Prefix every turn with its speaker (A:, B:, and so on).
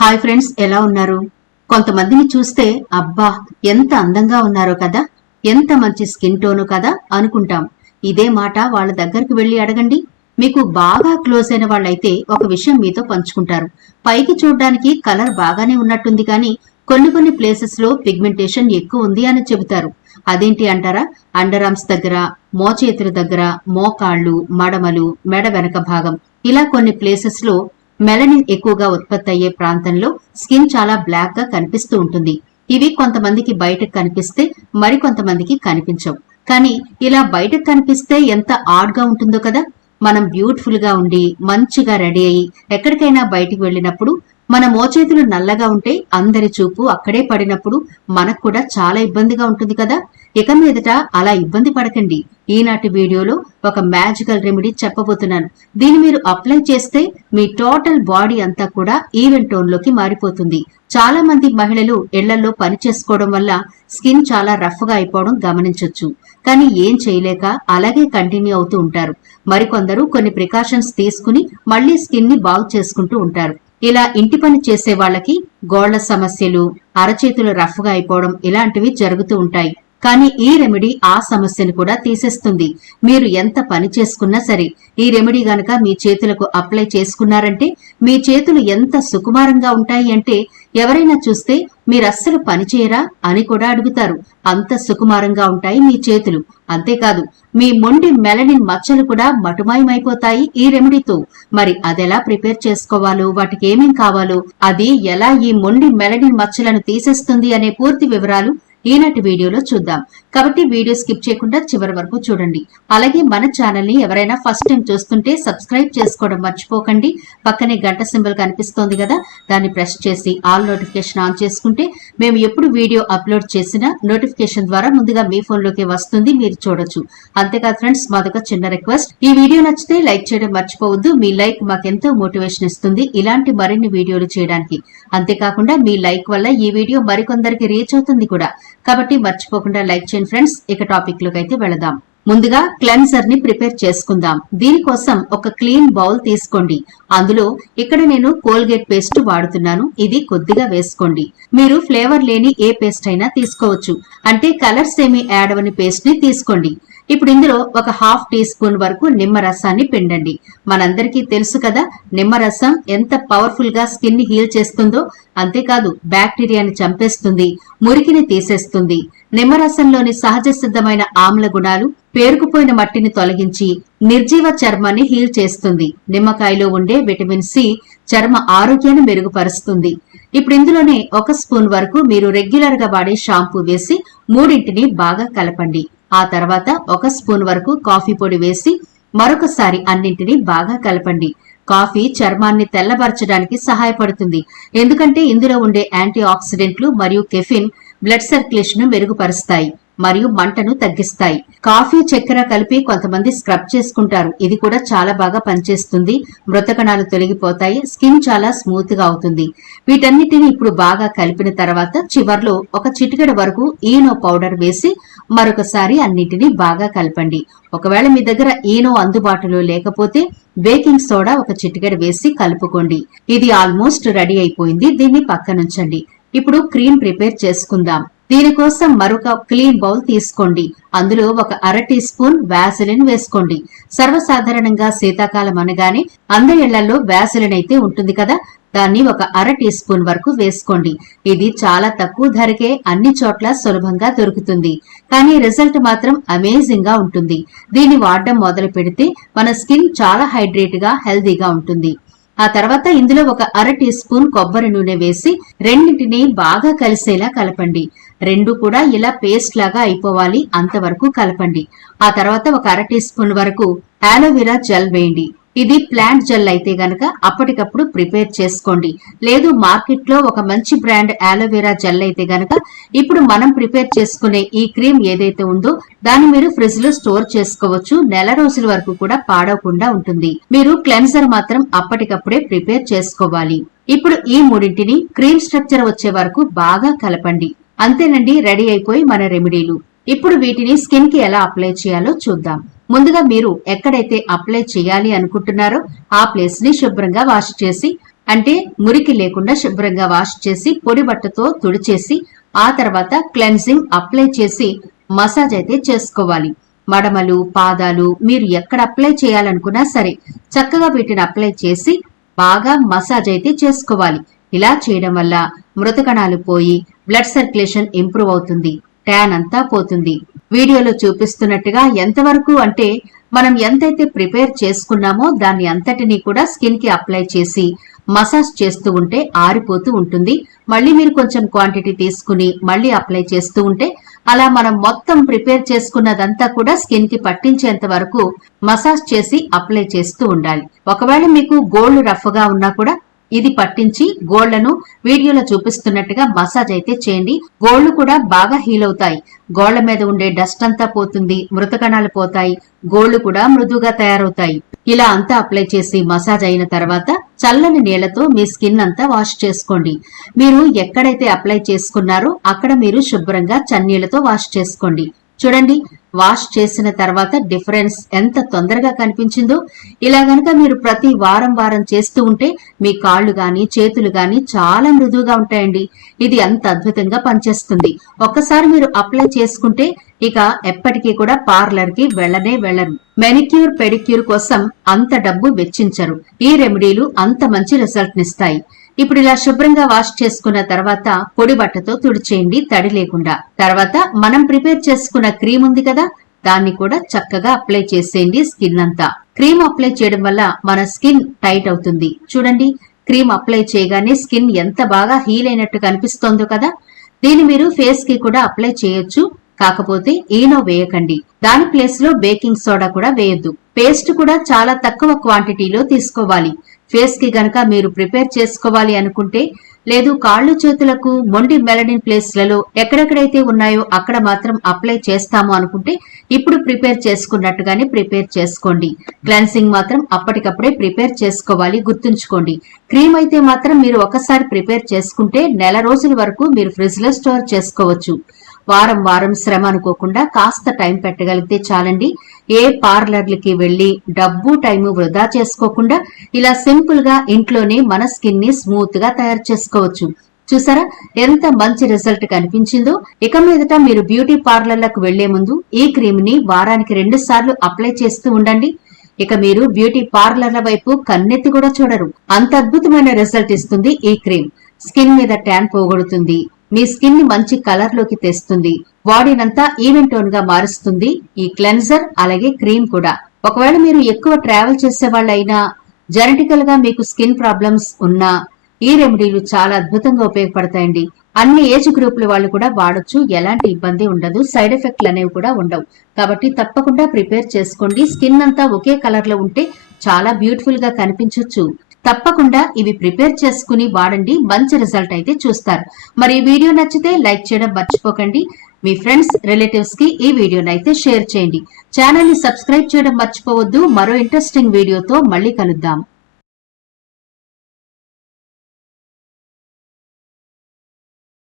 A: Hi friends ఎలా ఉన్నారు? కొంతమందిని చూస్తే అబ్బా ఎంత అందంగా ఉన్నారో కదా ఎంత మంచి స్కిన్ టోను కదా అనుకుంటాం. ఇదే మాట వాళ్ళ దగ్గరికి వెళ్ళి అడగండి. మీకు బాగా క్లోజ్ అయిన వాళ్ళైతే ఒక విషయం మీతో పంచుకుంటారు. పైకి చూడడానికి కలర్ బాగానే ఉన్నట్టుంది కానీ కొన్ని కొన్ని ప్లేసెస్లో పిగ్మెంటేషన్ ఎక్కువ ఉంది అని చెబుతారు. అదేంటి అంటారా? అండర్ ఆర్మ్స్ దగ్గర మోచేతుల దగ్గర మోకాళ్ళు మడమలు మెడ వెనక భాగం ఇలా కొన్ని ప్లేసెస్లో మెలనిన్ ఎక్కువగా ఉత్పత్తి అయ్యే ప్రాంతంలో స్కిన్ చాలా బ్లాక్గా కనిపిస్తూ ఉంటుంది. ఇవి కొంతమందికి బయటకు కనిపిస్తే మరికొంతమందికి కనిపించవు. కానీ ఇలా బయటకు కనిపిస్తే ఎంత ఆడ్గా ఉంటుందో కదా! మనం బ్యూటిఫుల్గా ఉండి మంచిగా రెడీ అయ్యి ఎక్కడికైనా బయటికి వెళ్ళినప్పుడు మన మోచేతులు నల్లగా ఉంటే అందరి చూపు అక్కడే పడినప్పుడు మనకు కూడా చాలా ఇబ్బందిగా ఉంటుంది కదా? ఇక మీదట అలా ఇబ్బంది పడకండి. ఈనాటి వీడియోలో ఒక మ్యాజికల్ రెమెడీ చెప్పబోతున్నాను. దీన్ని మీరు అప్లై చేస్తే మీ టోటల్ బాడీ అంతా కూడా ఈవెన్ టోన్లోకి మారిపోతుంది. చాలా మంది మహిళలు ఇళ్ళలో పని చేసుకోవడం వల్ల స్కిన్ చాలా రఫ్గా అయిపోవడం గమనించవచ్చు కానీ ఏం చేయలేక అలాగే కంటిన్యూ అవుతూ ఉంటారు. మరికొందరు కొన్ని ప్రికాషన్స్ తీసుకుని మళ్ళీ స్కిన్ని బాగు చేసుకుంటూ ఉంటారు. ఇలా ఇంటి పని చేసే వాళ్ళకి గోళ్ళ సమస్యలు అరచేతులు రఫ్గా అయిపోవడం ఇలాంటివి జరుగుతూ ఉంటాయి. కానీ ఈ రెమెడీ ఆ సమస్యను కూడా తీసేస్తుంది. మీరు ఎంత పని చేసుకున్నా సరే ఈ రెమెడీ గనక మీ చేతులకు అప్లై చేసుకున్నారంటే మీ చేతులు ఎంత సుకుమారంగా ఉంటాయి అంటే ఎవరైనా చూస్తే మీరస్సలు పనిచేయరా అని కూడా అడుగుతారు. అంత సుకుమారంగా ఉంటాయి మీ చేతులు. అంతేకాదు మీ మొండి మెలనిన్ మచ్చలు కూడా మటుమాయమైపోతాయి ఈ రెమెడీతో. మరి అదెలా ప్రిపేర్ చేసుకోవాలో వాటికి ఏమేం కావాలో అది ఎలా ఈ మొండి మెలనిన్ మచ్చలను తీసేస్తుంది అనే పూర్తి వివరాలు ఈనాటి వీడియోలో చూద్దాం. కాబట్టి వీడియో స్కిప్ చేయకుండా చివరి వరకు చూడండి. అలాగే మన ఛానల్ని ఎవరైనా ఫస్ట్ టైం చూస్తుంటే సబ్స్క్రైబ్ చేసుకోవడం మర్చిపోకండి. పక్కనే గంట సింబల్ కనిపిస్తోంది కదా దాన్ని ప్రెస్ చేసి ఆల్ నోటిఫికేషన్ ఆన్ చేసుకుంటే మేము ఎప్పుడు వీడియో అప్లోడ్ చేసినా నోటిఫికేషన్ ద్వారా ముందుగా మీ ఫోన్లోకి వస్తుంది మీరు చూడొచ్చు. అంతేకాదు ఫ్రెండ్స్ మాదొక చిన్న రిక్వెస్ట్. ఈ వీడియో నచ్చితే లైక్ చేయడం మర్చిపోవద్దు. మీ లైక్ మాకెంతో మోటివేషన్ ఇస్తుంది ఇలాంటి మరిన్ని వీడియోలు చేయడానికి. అంతేకాకుండా మీ లైక్ వల్ల ఈ వీడియో మరికొందరికి రీచ్ అవుతుంది కూడా. కాబట్టి మర్చిపోకుండా లైక్ చేయండి ఫ్రెండ్స్. ఇక టాపిక్లోకి అయితే వెళదాం. ముందుగా క్లెన్సర్ని ప్రిపేర్ చేసుకుందాం. దీనికోసం ఒక క్లీన్ బౌల్ తీసుకోండి. అందులో ఇక్కడ నేను కోల్గేట్ పేస్ట్ వాడుతున్నాను. ఇది కొద్దిగా వేసుకోండి. మీరు ఫ్లేవర్ లేని ఏ పేస్ట్ అయినా తీసుకోవచ్చు. అంటే కలర్స్ ఏమి యాడ్ అవని పేస్ట్ని తీసుకోండి. ఇప్పుడు ఇందులో ఒక హాఫ్ టీ స్పూన్ వరకు నిమ్మరసాన్ని పిండండి. మనందరికీ తెలుసు కదా నిమ్మరసం ఎంత పవర్ఫుల్గా స్కిన్ని హీల్ చేస్తుందో. అంతేకాదు బ్యాక్టీరియాని చంపేస్తుంది మురికిని తీసేస్తుంది. నిమ్మరసంలోని సహజ సిద్ధమైన ఆమ్ల గుణాలు పేరుకుపోయిన మట్టిని తొలగించి నిర్జీవ చర్మాన్ని హీల్ చేస్తుంది. నిమ్మకాయలో ఉండే విటమిన్ సి చర్మ ఆరోగ్యాన్ని మెరుగుపరుస్తుంది. ఇప్పుడు ఇందులోనే ఒక స్పూన్ వరకు మీరు రెగ్యులర్గా వాడే షాంపూ వేసి మూడింటిని బాగా కలపండి. ఆ తర్వాత ఒక స్పూన్ వరకు కాఫీ పొడి వేసి మరొకసారి అన్నింటినీ బాగా కలపండి. కాఫీ చర్మాన్ని తెల్లబరచడానికి సహాయపడుతుంది. ఎందుకంటే ఇందులో ఉండే యాంటీ ఆక్సిడెంట్లు మరియు కెఫిన్ బ్లడ్ సర్క్యులేషన్ మెరుగుపరుస్తాయి. మరియు మంటను తగ్గిస్తాయి. కాఫీ చక్కెర కలిపి కొంతమంది స్క్రబ్ చేసుకుంటారు. ఇది కూడా చాలా బాగా పనిచేస్తుంది. మృతకణాలు తొలగిపోతాయి. స్కిన్ చాలా స్మూత్గా అవుతుంది. వీటన్నిటిని ఇప్పుడు బాగా కలిపిన తర్వాత చివర్లో ఒక చిటికెడ వరకు ఈనో పౌడర్ వేసి మరొకసారి అన్నిటినీ బాగా కలపండి. ఒకవేళ మీ దగ్గర ఈనో అందుబాటులో లేకపోతే బేకింగ్ సోడా ఒక చిటికెడ వేసి కలుపుకోండి. ఇది ఆల్మోస్ట్ రెడీ అయిపోయింది. దీన్ని పక్కనుంచండి. ఇప్పుడు క్రీమ్ ప్రిపేర్ చేసుకుందాం. దీనికోసం మరొక క్లీన్ బౌల్ తీసుకోండి. అందులో ఒక అర టీ స్పూన్ వ్యాసలిన్ వేసుకోండి. సర్వసాధారణంగా శీతాకాలం అనగానే అందరి ఇళ్ళలో వ్యాసలిన్ అయితే ఉంటుంది కదా? దాన్ని ఒక అర టీ స్పూన్ వరకు వేసుకోండి. ఇది చాలా తక్కువ ధరకే అన్ని చోట్ల సులభంగా దొరుకుతుంది. కానీ రిజల్ట్ మాత్రం అమేజింగ్గా ఉంటుంది. దీన్ని వాడడం మొదలు పెడితే మన స్కిన్ చాలా హైడ్రేట్గా హెల్దీగా ఉంటుంది. ఆ తర్వాత ఇందులో ఒక అర టీ స్పూన్ కొబ్బరి నూనె వేసి రెండింటిని బాగా కలిసేలా కలపండి. రెండు కూడా ఇలా పేస్ట్ లాగా అయిపోవాలి అంతవరకు కలపండి. ఆ తర్వాత ఒక అర టీ స్పూన్ వరకు ఆలోవెరా జెల్ వేయండి. ఇది ప్లాంట్ జెల్ అయితే గనక అప్పటికప్పుడు ప్రిపేర్ చేసుకోండి. లేదు మార్కెట్లో ఒక మంచి బ్రాండ్ ఆలోవెరా జెల్ అయితే గనక ఇప్పుడు మనం ప్రిపేర్ చేసుకునే ఈ క్రీమ్ ఏదైతే ఉందో దాన్ని మీరు ఫ్రిడ్జ్లో స్టోర్ చేసుకోవచ్చు. నెల రోజుల వరకు కూడా పాడవకుండా ఉంటుంది. మీరు క్లెన్సర్ మాత్రం అప్పటికప్పుడే ప్రిపేర్ చేసుకోవాలి. ఇప్పుడు ఈ మూడింటిని క్రీమ్ స్ట్రక్చర్ వచ్చే వరకు బాగా కలపండి. అంతేనండి రెడీ అయిపోయి మన రెమెడీలు. ఇప్పుడు వీటిని స్కిన్కి ఎలా అప్లై చేయాలో చూద్దాం. ముందుగా మీరు ఎక్కడైతే అప్లై చేయాలి అనుకుంటున్నారో ఆ ప్లేస్ని శుభ్రంగా వాష్ చేసి అంటే మురికి లేకుండా శుభ్రంగా వాష్ చేసి పొడి బట్టతో తుడిచేసి ఆ తర్వాత క్లెన్సింగ్ అప్లై చేసి మసాజ్ అయితే చేసుకోవాలి. మడమలు పాదాలు మీరు ఎక్కడ అప్లై చేయాలనుకున్నా సరే చక్కగా వీటిని అప్లై చేసి బాగా మసాజ్ అయితే చేసుకోవాలి. ఇలా చేయడం వల్ల మృతకణాలు పోయి బ్లడ్ సర్క్యులేషన్ ఇంప్రూవ్ అవుతుంది. ట్యాన్ అంతా పోతుంది. వీడియోలో చూపిస్తున్నట్టుగా ఎంతవరకు అంటే మనం ఎంతైతే ప్రిపేర్ చేసుకున్నామో దాన్ని అంతటినీ కూడా స్కిన్కి అప్లై చేసి మసాజ్ చేస్తూ ఉంటే ఆరిపోతూ ఉంటుంది. మళ్ళీ మీరు కొంచెం క్వాంటిటీ తీసుకుని మళ్ళీ అప్లై చేస్తూ ఉంటే అలా మనం మొత్తం ప్రిపేర్ చేసుకున్నదంతా కూడా స్కిన్కి పట్టించేంత వరకు మసాజ్ చేసి అప్లై చేస్తూ ఉండాలి. ఒకవేళ మీకు గోల్డ్ రఫ్గా ఉన్నా కూడా ఇది పట్టించి గోళ్ళను వీడియోలో చూపిస్తున్నట్టుగా మసాజ్ అయితే చేయండి. గోళ్ళు కూడా బాగా హీల్ అవుతాయి. గోళ్ళ మీద ఉండే డస్ట్ అంతా పోతుంది. మృతకణాలు పోతాయి. గోళ్ళు కూడా మృదువుగా తయారవుతాయి. ఇలా అంతా అప్లై చేసి మసాజ్ అయిన తర్వాత చల్లని నీళ్ళతో మీ స్కిన్ అంతా వాష్ చేసుకోండి. మీరు ఎక్కడైతే అప్లై చేసుకున్నారో అక్కడ మీరు శుభ్రంగా చన్నీళ్ళతో వాష్ చేసుకోండి. చూడండి వాష్ చేసిన తర్వాత డిఫరెన్స్ ఎంత తొందరగా కనిపించిందో ఇలా గనక మీరు ప్రతి వారం వారం చేస్తూ ఉంటే మీ కాళ్ళు గాని చేతులు గాని చాలా మృదువుగా ఉంటాయండి. ఇది అంత అద్భుతంగా పనిచేస్తుంది. ఒక్కసారి మీరు అప్లై చేసుకుంటే ఇక ఎప్పటికీ కూడా పార్లర్కి వెళ్ళనే వెళ్ళరు మెనిక్యూర్ పెడిక్యూర్ కోసం అంత డబ్బు వెచ్చించరు. ఈ రెమెడీలు అంత మంచి రిజల్ట్ నిస్తాయి. ఇప్పుడు ఇలా శుభ్రంగా వాష్ చేసుకున్న తర్వాత పొడి బట్టతో తుడిచేయండి తడి లేకుండా. తర్వాత మనం ప్రిపేర్ చేసుకున్న క్రీమ్ ఉంది కదా దాన్ని కూడా చక్కగా అప్లై చేసేయండి స్కిన్ అంతా. క్రీమ్ అప్లై చేయడం వల్ల మన స్కిన్ టైట్ అవుతుంది. చూడండి క్రీమ్ అప్లై చేయగానే స్కిన్ ఎంత బాగా హీల్ అయినట్టు కనిపిస్తోందో కదా. దీన్ని మీరు ఫేస్కి కూడా అప్లై చేయొచ్చు. కాకపోతే ఈనో వేయకండి. దాని ప్లేస్లో బేకింగ్ సోడా కూడా వేయొద్దు. పేస్ట్ కూడా చాలా తక్కువ క్వాంటిటీలో తీసుకోవాలి. ఫేస్కి గనక మీరు ప్రిపేర్ చేసుకోవాలి అనుకుంటే లేదు కాళ్ళు చేతులకు మొండి మెలడిన్ ప్లేస్లలో ఎక్కడెక్కడైతే ఉన్నాయో అక్కడ మాత్రం అప్లై చేస్తాము అనుకుంటే ఇప్పుడు ప్రిపేర్ చేసుకున్నట్టుగానే ప్రిపేర్ చేసుకోండి. క్లెన్సింగ్ మాత్రం అప్పటికప్పుడే ప్రిపేర్ చేసుకోవాలి. గుర్తుంచుకోండి. క్రీమ్ అయితే మాత్రం మీరు ఒకసారి ప్రిపేర్ చేసుకుంటే నెల రోజుల వరకు మీరు ఫ్రిడ్జ్లో స్టోర్ చేసుకోవచ్చు. వారం వారం శ్రమ అనుకోకుండా కాస్త టైం పెట్టగలిగితే చాలండి. ఏ పార్లర్లకి వెళ్ళి డబ్బు టైం వృధా చేసుకోకుండా ఇలా సింపుల్గా ఇంట్లోనే మన స్కిన్ని స్మూత్గా తయారు చేసుకోవచ్చు. చూసారా? ఎంత మంచి రిజల్ట్ కనిపించిందో. ఇక మీదట మీరు బ్యూటీ పార్లర్లకు వెళ్ళే ముందు ఈ క్రీమ్ని వారానికి రెండు సార్లు అప్లై చేస్తూ ఉండండి. ఇక మీరు బ్యూటీ పార్లర్ల వైపు కన్నెత్తి కూడా చూడరు. అంత అద్భుతమైన రిజల్ట్ ఇస్తుంది ఈ క్రీమ్. స్కిన్ మీద ట్యాన్ పోగొడుతుంది. మీ స్కిన్ని మంచి కలర్లోకి తెస్తుంది. బాడీనంతా ఈవెన్ టోన్గా మారుస్తుంది. ఈ క్లెన్జర్ అలాగే క్రీమ్ కూడా. ఒకవేళ మీరు ఎక్కువ ట్రావెల్ చేసే వాళ్ళైనా జెనటికల్గా మీకు స్కిన్ ప్రాబ్లమ్స్ ఉన్నా ఈ రెమెడీలు చాలా అద్భుతంగా ఉపయోగపడతాయండి. అన్ని ఏజ్ గ్రూపుల వాళ్ళు కూడా వాడొచ్చు. ఎలాంటి ఇబ్బంది ఉండదు. సైడ్ ఎఫెక్ట్లు అనేవి కూడా ఉండవు. కాబట్టి తప్పకుండా ప్రిపేర్ చేసుకోండి. స్కిన్ అంతా ఒకే కలర్లో ఉంటే చాలా బ్యూటిఫుల్గా కనిపించొచ్చు. తప్పకుండా ఇవి ప్రిపేర్ చేసుకుని వాడండి. మంచి రిజల్ట్ అయితే చూస్తారు. మరి ఈ వీడియో నచ్చితే లైక్ చేయడం మర్చిపోకండి. మీ ఫ్రెండ్స్ రిలేటివ్స్కి ఈ వీడియోని అయితే షేర్ చేయండి. ఛానల్ని సబ్స్క్రైబ్ చేయడం మర్చిపోవద్దు. మరో ఇంట్రెస్టింగ్ వీడియోతో మళ్ళీ కలుద్దాం.